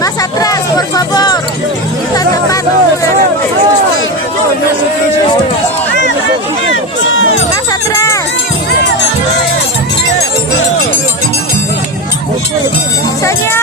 Más atrás, por favor. Está tapado. Más atrás. Señor.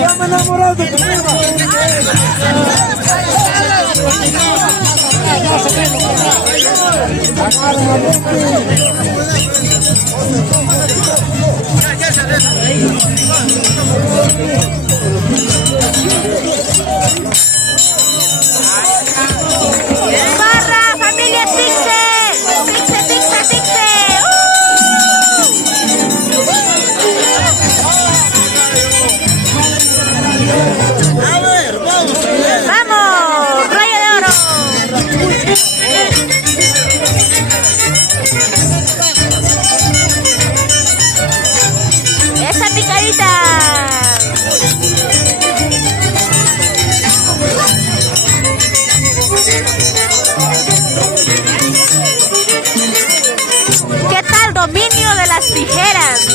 Ya me enamoré de tu prima. Barra, familia Tixe. Tixe, Tixe, Tixe. ¡Vamos! ¡Rayo de oro! ¡Esa picadita! ¿Qué tal dominio de las tijeras?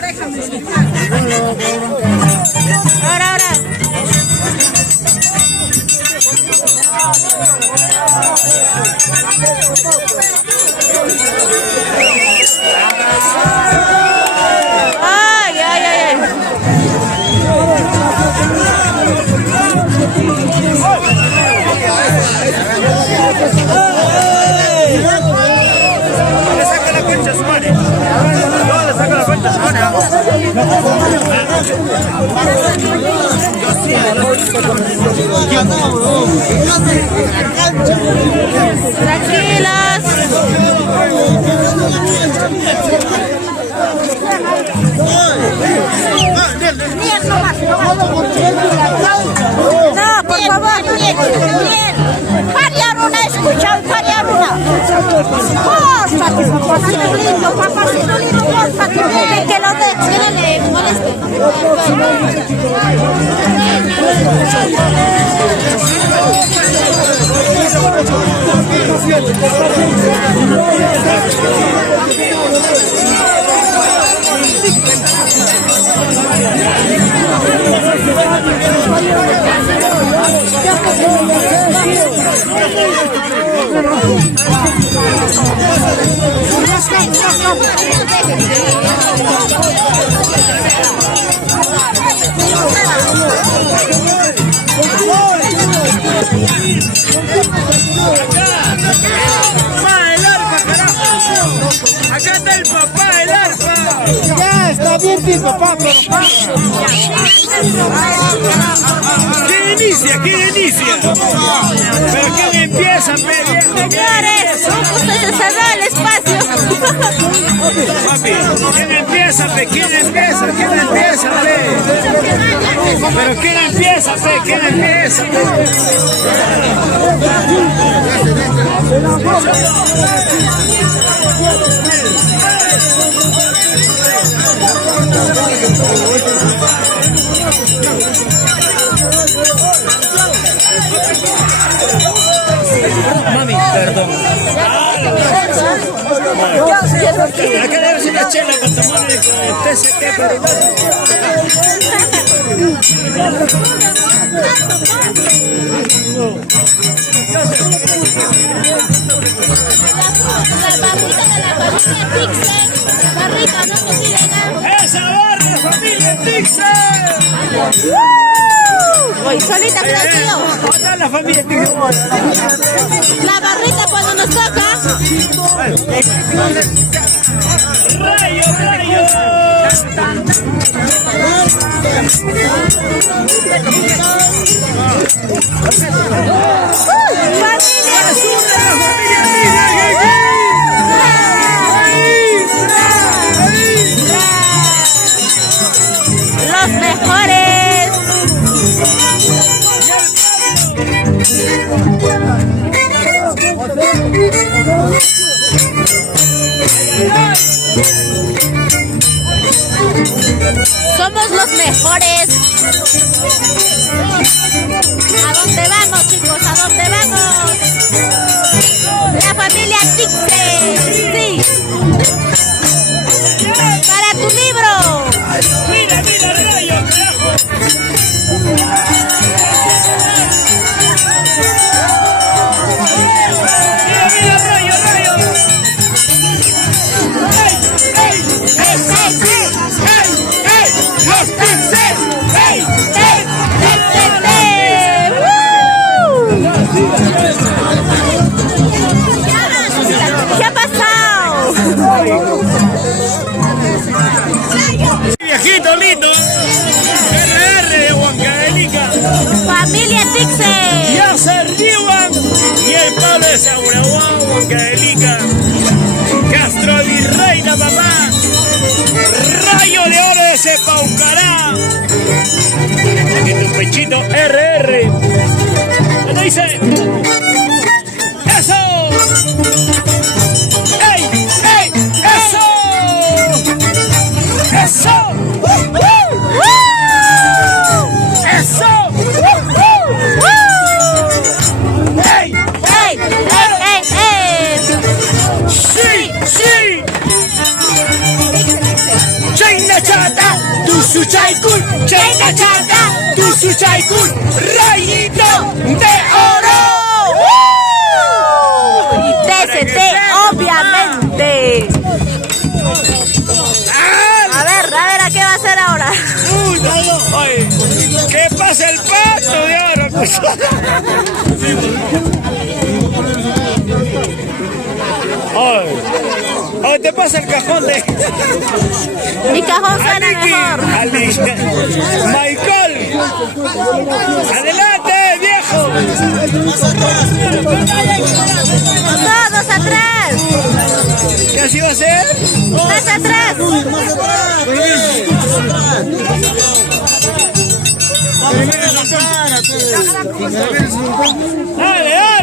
Déjame. No, por favor. Bien. Pariaruna, escucha, pariaruna. Pórtate, papacito lindo, pórtate. Que lo de, que no le moleste. Acá está el papá del arpa. Ya, está bien, mi papá, pero ¿Quién inicia? ¿Pero quién empieza, pe? Señores, ustedes se da el espacio. Papi, ¿quién empieza, pe? ¿Quién empieza, pe? ¿Pero quién empieza, pe? ¿Quién empieza, pe? Mami, perdón. Acá debe ser una chela para tomar el TCT, pero Barrita, no te sigan. ¡Esa barra, familia Tixer! Voy solita, creo que yo. ¿Dónde está la familia Tixer? La barrita cuando nos toca. ¡Rayo! Los mejores. Somos los mejores. ¿A dónde vamos, chicos? ¿A dónde vamos? La familia Tixer. Sí. Para tu libro. Mira, Rayo, carajo. Mira, Rayo. ¡Ey! ¡Los Tixer! ¡Ey! ¿Qué ha pasado? Viejito lindo, RR de Huancavelica. Familia Tixer. Ya se arriban y el Pablo de Sauraguán, Huancavelica. Castro Virreina, papá. Rayo de oro de Sepaucará. Aquí tu pechito RR. ¿Cómo dice? ¡Eso! ¡Ey! ¡Eso! ¡Eso! ¡Eso! ¡Ey! ¡Sí! ¡Chaina chata! ¡Tu chaikun! ¡Chaina chata! ¡Tu chaikun! ¡Rayito de oro! Y TCT, obviamente. A ver, ¿a qué va a hacer ahora? Oye, ¿qué pasa el pato de ahora? Pues? Oye, te pasa el cajón de... Mi cajón suena Aliki, mejor. Michael. Adelante, viejo. Todos atrás. ¿Qué así va a ser? Más atrás. Dale, dale.